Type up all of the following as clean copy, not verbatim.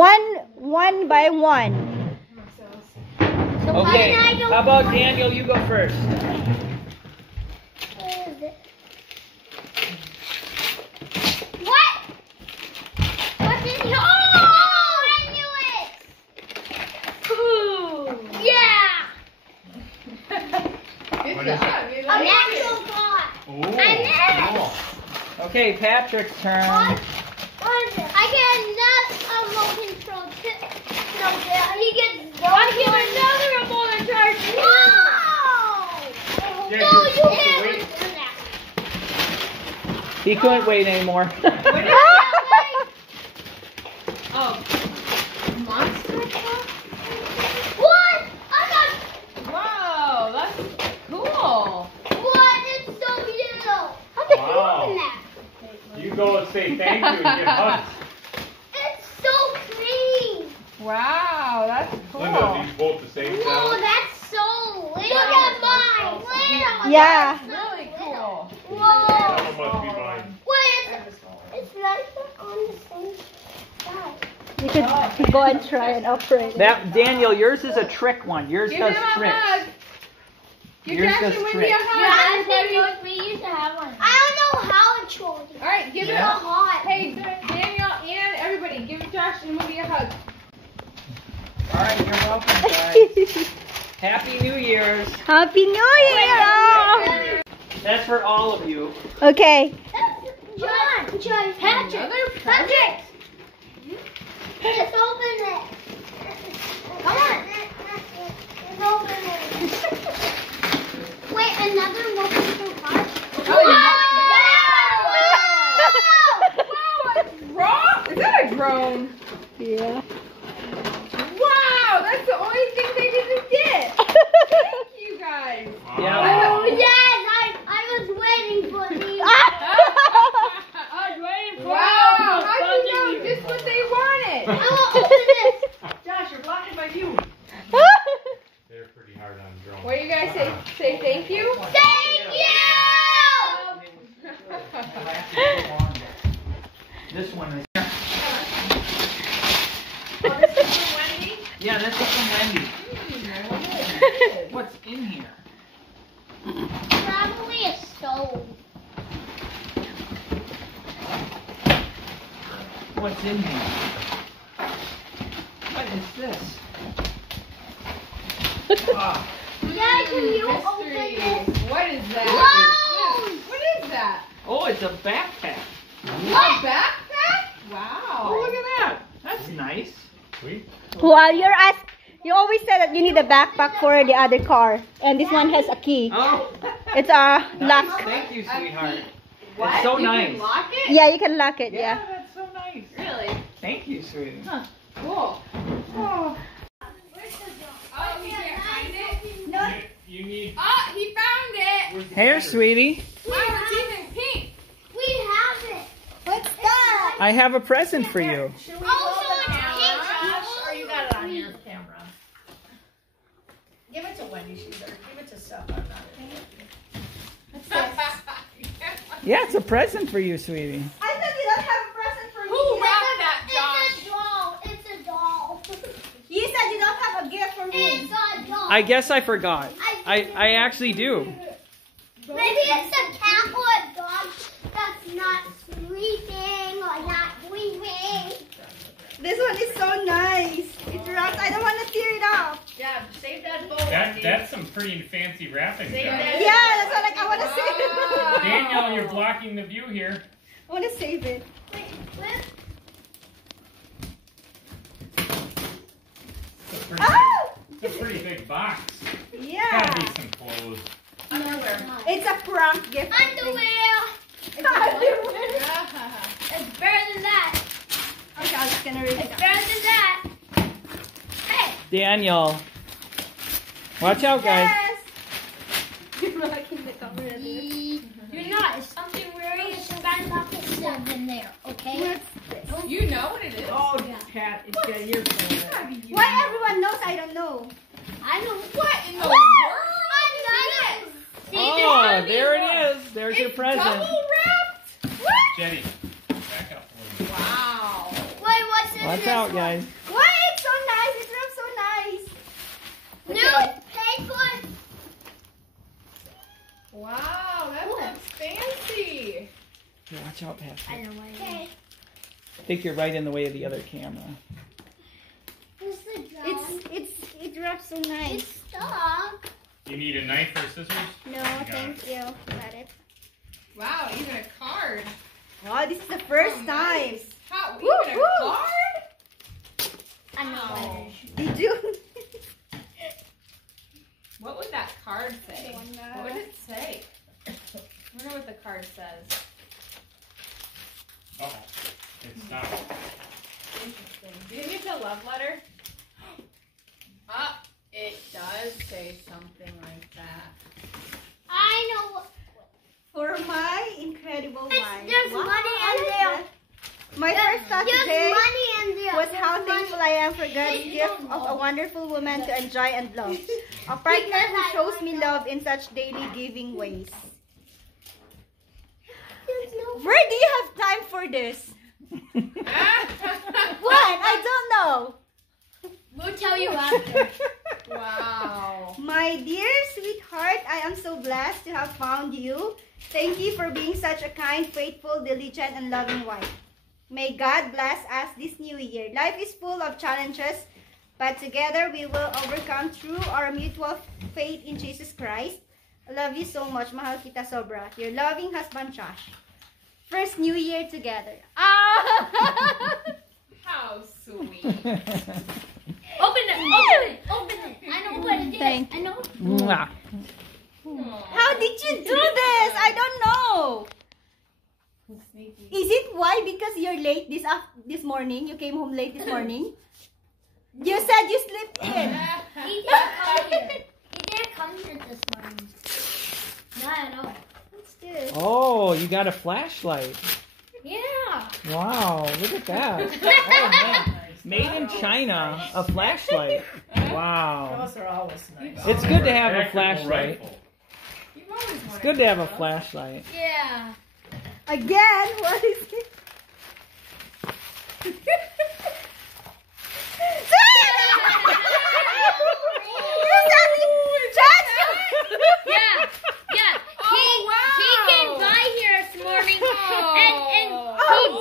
One by one. Okay, how about Daniel? You go first. What? What's in here? Oh, I knew it! Ooh. Yeah! What is it? A natural god. Oh, I knew it! Okay, Patrick's turn. What is it? I get another remote control. No, he gets I get another remote control. No! Yeah, No, you're you supposed to can't wait. do that. He couldn't wait anymore. Oh, monster truck? What? I got Wow, that's cool. what? It's so little. How did you Wow. open that? You go and say thank you and get hugs. It's so clean. Wow, that's cool. Linda, these both the same Whoa, size? that's so little. Look at mine. Little. Yeah. That's so Really cool. Whoa. That one must be mine. Wait, it's like on the same side. You could go and try and operate it. That Daniel, yours is a trick one. Yours Give does him a tricks. hug. Give Yours Josh does and Wendy a tricks. hug, everybody. We used to have one. I don't know how it chose. All right, give Yeah. it a hot. Hey, Daniel and everybody, give Josh and Wendy a hug. All right, you're welcome, guys. Happy New Year's. Happy New Year! That's for all of you. Okay. John, Patrick, Another Patrick. Just open it. Come on. Just open it. Wait, another multiple part? Oh, Wow, a drone? Is that a drone? Yeah. Wow, that's the only thing they didn't get. Thank you guys. Yeah. Oh, yes, I was waiting for these. I was waiting for Wow, how do you know just what they wanted? I will open this. Josh, you're blocking my view. They're pretty hard on drones. What do you guys say? Say thank you? Thank you! This one is. Oh, this is from Wendy? Yeah, that's from Wendy. What's in here? Probably a stove. What's in here? What is this? Wow. Dad, can you open Mystery. this? What is that? Whoa! What is that? Oh, it's a backpack. A backpack? Wow. Oh, look at that. That's nice. Sweet. Well, you always said that you need a backpack for the other car, and this one has a key. Oh, It's a nice. lock. Thank you, sweetheart. What? It's so you nice. Can lock it? Yeah, you can lock it. Yeah, Yeah. that's so nice. Really? Thank you, sweetie. Cool. Oh, he can't find it? You need. Oh, he found it. Where's the Here, battery? sweetie. Wow, it's even pink. We have it. What's that? I have a present for you. Oh, so it's pink. Or you got it on your camera. Give it to Wendy, she's there. Give it to Steph. I'm not Yeah, it's a present for you, sweetie. I said you don't have a present for Who wrapped that, Josh? It's a doll. It's a doll. You said you don't have a gift for me. It's a doll. I guess I forgot. I actually do. Maybe it's a cat or a dog that's not sleeping or not breathing. This one is so nice. It's wrapped. I don't want to tear it off. Yeah, save that bowl. That's some pretty fancy wrapping. Save Josh. that. Yeah, that's what I want to save. Daniel, you're blocking the view here. I want to save it. Wait, where? It's a pretty, Oh! it's a pretty big box. Yeah. Gotta be some clothes. It's a prank gift. I think. Underwear. Underwear. It's better than that. Okay, I'm just gonna read it. It's better than that. Hey. Daniel. Watch out, guys. Yes. You're not. It's something very special stuff in there, okay? You know what it is. Oh, cat, it's got ears on it. Why everyone knows I don't know? I know. What in the What? world? See, Oh, there it is. There's your present. Double wrapped? What? Jenny, back up a little. Wow. Wait, what's in Watch out, guys. Why? It's so nice. It wraps so nice. New paper. Wow, that looks fancy. Here, watch out, Patrick. I know why. Okay. I think you're right in the way of the other camera. Where's the drum? It wraps so nice. It's stuck. You need a knife or scissors? No, thank you. Got it. Wow, even a card. Oh, this is the first Oh, time. nice. How, Woo, even woo. a card? I know Wow. Did you? What would that card say? Don't know. What would it say? I wonder what the card says. Oh, it's not. Interesting. Do you think it's a love letter? Ah, it does say something like that. I know what. For my incredible wife. There's Wow, money I in like there. that. My first thought There's today money in there. was how There's money. thankful I am for God's There's gift no of a more. wonderful woman to enjoy and love. A partner who shows me love in such daily giving ways. There's no. Where do you have time for this? When? I don't know. We'll tell you after. Wow. My dear sweetheart, I am so blessed to have found you. Thank you for being such a kind, faithful, diligent, and loving wife. May God bless us this new year. Life is full of challenges, but together we will overcome through our mutual faith in Jesus Christ. I love you so much. Mahal kita sobra. Your loving husband, Josh. First new year together. How sweet. Open it. Open it. I know what it is. Thank I know. Mwah. How did you do this? I don't know. Sneaky. Is it why? Because you're late this morning? You came home late this morning? You said you slept in. He didn't come here. He didn't come here this morning. Not at all. That's good. Oh, you got a flashlight. Yeah. Wow, look at that. Oh, man. Made in China, a flashlight. Wow. Those are always nice. It's good to have a Tactical flashlight. rifle. You've always It's wanted good to have a one. flashlight. Yeah. Again? What is it? Yeah. Yeah. He came by here this morning and he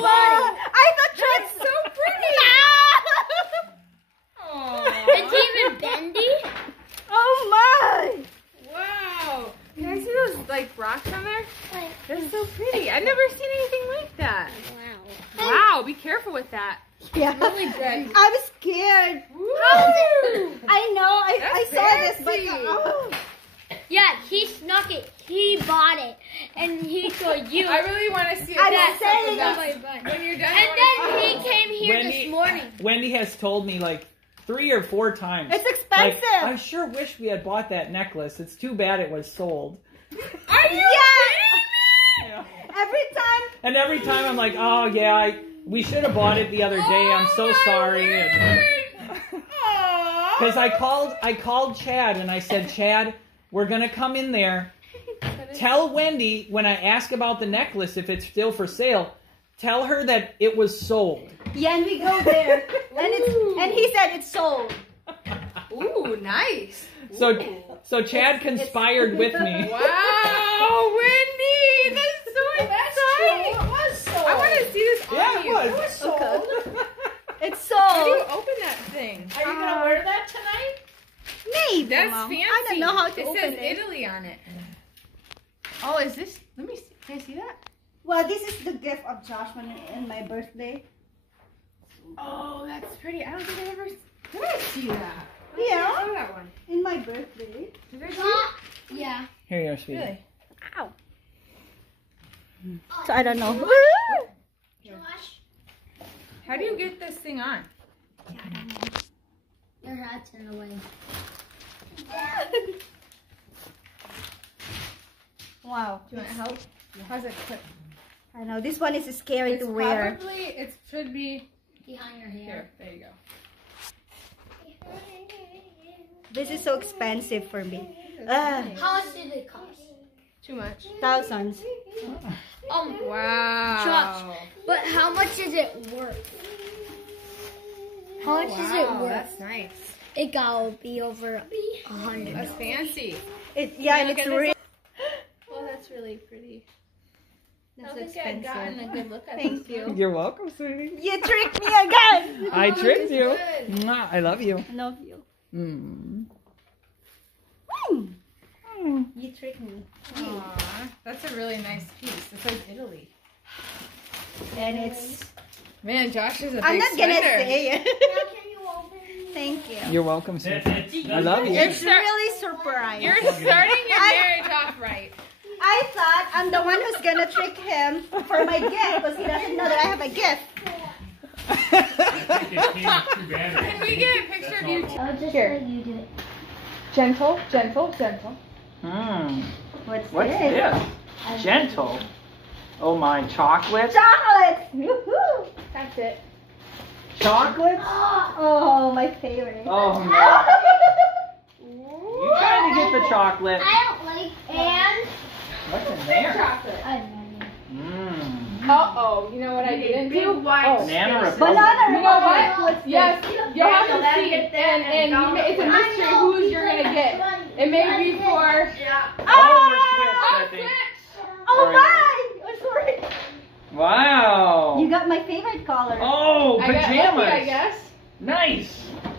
bought it. I thought Chad's so pretty. Aw. It's even bendy. Oh my! Wow. Can I see those like rocks on there? Like, They're so pretty. I've never seen anything like that. wow. Wow, be careful with that. Yeah. Really good. I was scared. Woo! I know. I That's saw this, but fancy. Yeah, he snuck it. He bought it, and he told you. I really want to see it. I'm That's saying so it. good. When you're done, And I then he wanna see it. came here Wendy- this morning. Wendy has told me like 3 or 4 times. It's Like, expensive. I sure wish we had bought that necklace. It's too bad it was sold. Are you Yeah. Yeah. Every time. And every time I'm like, oh yeah, we should have bought it the other day. I'm so sorry. Because I called Chad and I said, Chad, we're gonna come in there. Tell Wendy when I ask about the necklace if it's still for sale. Tell her that it was sold. Yeah, and we go there, and he said it's sold. Ooh, nice. So Chad conspired with me. Wow, Wendy, that's so exciting. It was sold. I want to see this on Yeah, you. it was. sold. It's How do you sold. open that thing? Are you gonna wear that tonight? Maybe. That's Mom. fancy. I don't know how to it open says it. Italy on it. Oh, is this? Let me see. Can I see that? Well, this is the gift of Josh on my birthday. Oh, that's pretty. I don't think I've ever. Did I see that? Yeah. I saw that one. In my birthday. Did I see it? Yeah. Here you are, sweetie. Really? Ow. So I don't know. Josh, How do you get this thing on? your hat's in the way. Wow. Do you want help? How's it clip? I know this one is scary It's to wear. probably. It should be Behind your here. hair. There you go. This is so expensive for me. How much did it cost? Too much. Thousands. Wow. But how much is it worth? How much is it worth? That's nice. It gotta be over 100. That's fancy. Yeah, and Look it's at this. really Oh, that's really pretty. that's I don't think I've gotten expensive. a good look at Thank this. you. You're welcome, sweetie. You tricked me again. I tricked you. Good. Mwah, I love you. I love you. Mm. You tricked me. Aw, that's a really nice piece. It's like Italy. And it's Man, Josh is a big I'm not gonna spender. say it. Can you open? Thank you. You're welcome, sweetie. I love you. It's really surprised. You're starting your marriage off right. I thought I'm the one who's gonna trick him for my gift because he doesn't know that I have a gift. I think it came with 2 batteries. Can we get a picture of you? That's I'll just Here. let you do it. Gentle, gentle, gentle. What's What's this? this? Gentle. Oh my, chocolates? Chocolate! Woohoo! That's it. Chocolates? Oh, my favorite. Oh no. You trying to get the chocolate. I don't like and What's in there? Chocolate. I don't know. Mmm. Uh-oh, you know what I didn't do? Oh. Banana Republic. Banana You know Republic. what? Yes, you'll have to see. And it's a mystery who's you're going to get. It may be for... Oh, we're switched, I think. Oh my! Oh, sorry. Wow. You got my favorite color. Oh, I got lucky, pajamas. I guess. Nice. Oh,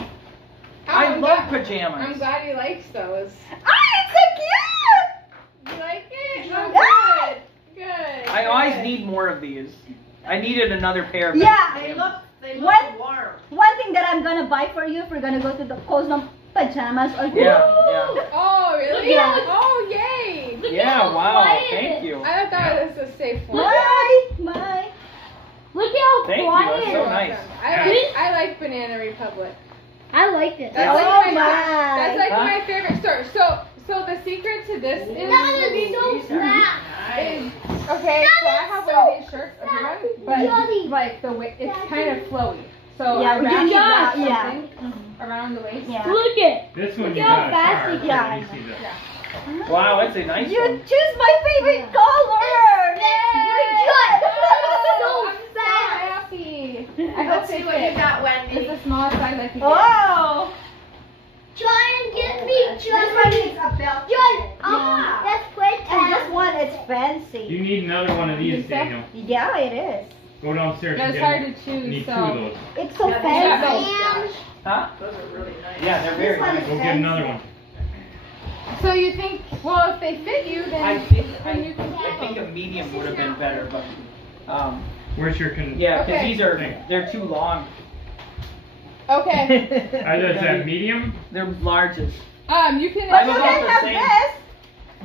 I I'm love glad- pajamas. I'm glad he likes those. Ah, it's so cute! You like it? Yeah. Oh, good. Good. I always good. need more of these. I needed another pair of Yeah. pajamas. They What? look warm. One thing that I'm gonna buy for you if we're gonna go to the Cosmo pajamas. Or Yeah, Oh, really? Yeah. Oh, yay. Yeah, wow. quiet. Thank you. I thought this was a safe one. My. Look how Thank you, quiet. that's so nice. I like Banana Republic. I like this. That's Oh like my. That's like Huh? my favorite store. So the secret to this is That is so fast. okay. So I have one of these shirts, a blue one, Johnny. but like the way it's kind of flowy. So Yeah, I wrap you got- something yeah. around the waist. Yeah. Look it. This one Look you how got a fast car. it so got. you see this. Yeah. Wow, that's a nice You one. choose my favorite color. Oh, I'm so happy. I hope Let's they see what you fit. got, It's Wendy. the smallest size I can get. Oh. Try and get me This one is a belt. John, that's quick. And this one is fancy. You need another one of these, Think so? Daniel. Yeah, it is. Go downstairs Yeah, and it's get hard to You choose. need 2 So of those. It's so Yeah, fancy. And Huh? Those are really nice. Yeah, they're very This one nice. is Go get another one. so you think? Well, if they fit you, then I think then you can I think a medium would have been better, but Where's your yeah, because Okay. these are they're too long. Okay. Is that medium? They're larges. You can. I You don't know can if they're have same.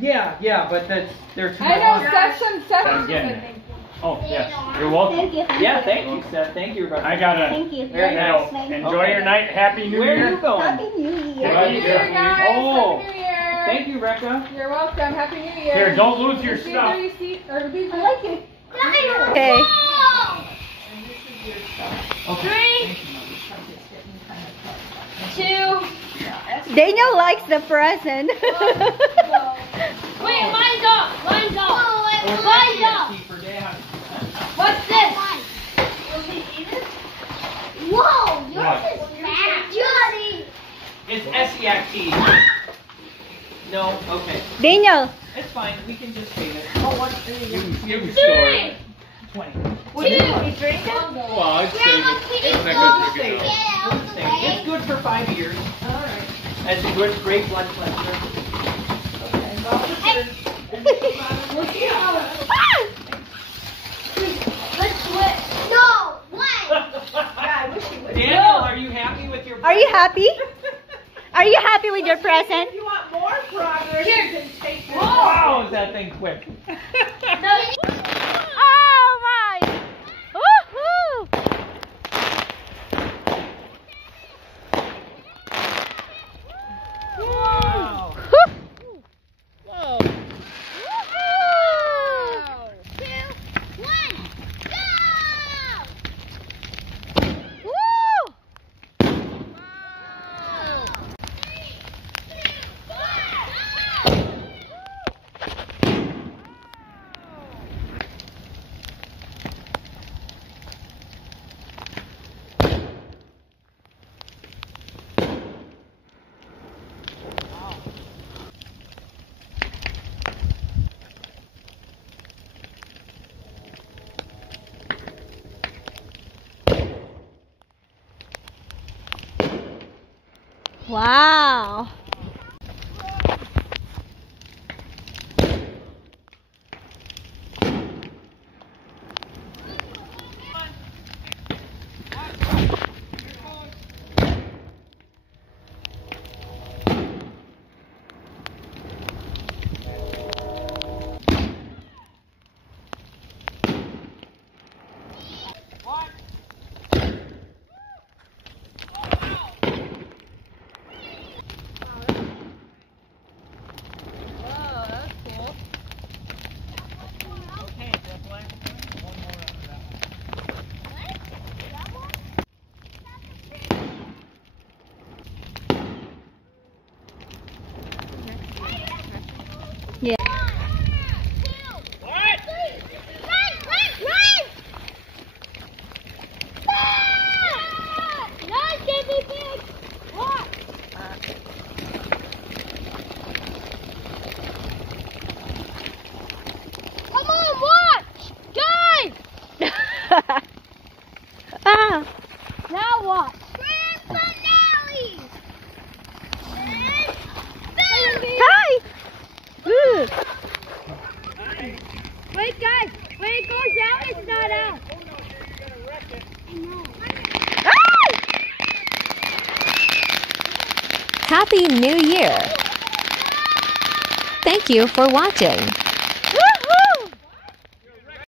this. Yeah, but they're too I know long. section I'm getting it. Oh, yes. You're welcome. Thank you. Yeah, thank you, Seth. Thank you, Rebecca. I gotta. Thank you. Very Now, nice. enjoy Okay. your night. Happy New Where are Year. you going? Happy New Year. Happy New Year, guys. Oh. Happy New Year. Thank you, Rebecca. You're welcome. Happy New Year. Here, don't lose your Receive stuff. the receipt, or receive I the- like it. Okay. Okay. 3, 2. Daniel likes the present. Wait, mine's off. Mine's off. Mine's off. What's this? Whoa, yours What? is fat. Johnny. It's SEXT. No, okay. Daniel. It's fine. We can just save it. You can store it. 20. Would you drink it? Well, I'd save Grandma, it. can you It's not go good to get get out. out the Save it. It's way? good for 5 years. Alright. It's a good, great blood cleanser. Let's switch. No, what? Daniel, are you happy with your Are you happy? Are you happy with your present? If you want more progress, you can take this. Wow, is that thing quick? Oh my! Woohoo! Wow. Whoa! 2, 1, go! Woo! Wow. Yeah. Ah. Now what? Hi. Ooh. Wait, guys. When it goes down, it's not out. Ah! Happy New Year. Thank you for watching.